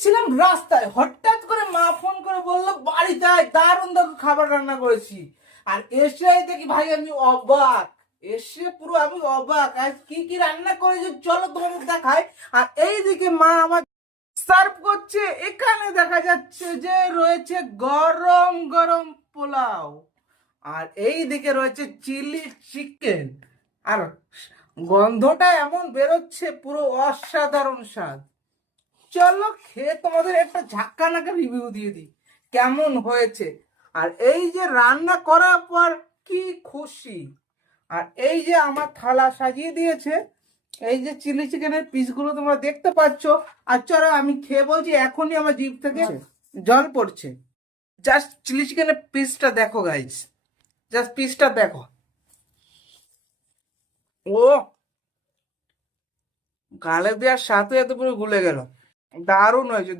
ছিলাম রাস্তায়, হঠাৎ করে মা ফোন করে বললো বাড়িতে আয়, দারুণ দারুণ খাবার রান্না করেছি। আর এসে দেখি ভাই আমি অবাক, এসে পুরো আমি অবাক, আজ কি কি রান্না করেছে চলো তোমাদের দেখাই। আর এইদিকে মা আমার সার্ভ করছে, এখানে দেখা যাচ্ছে যে রয়েছে গরম গরম পোলাও, আর এই দিকে রয়েছে চিলি চিকেন। আর গন্ধটা এমন বেরোচ্ছে, পুরো অসাধারণ স্বাদ। চলো খেয়ে তোমাদের একটা ঝাক্কা নাকা রিভিউ দিয়ে দিই কেমন হয়েছে। আর এই যে রান্না করার পর কি খুশি। আর এই যে আমার থালা সাজিয়ে দিয়েছে, এই যে চিলি চিকেনের পিসগুলো তোমরা দেখতে পাচ্ছ। আর চলো আমি খেয়ে বলছি, এখনই আমার জিভ থেকে জল পড়ছে। জাস্ট চিলি চিকেনের পিসটা দেখো গাইস, জাস্ট পিসটা দেখো। ও গালে দেওয়ার সাথে এত পুরো গুলে গেল, দারুণ হয়েছে।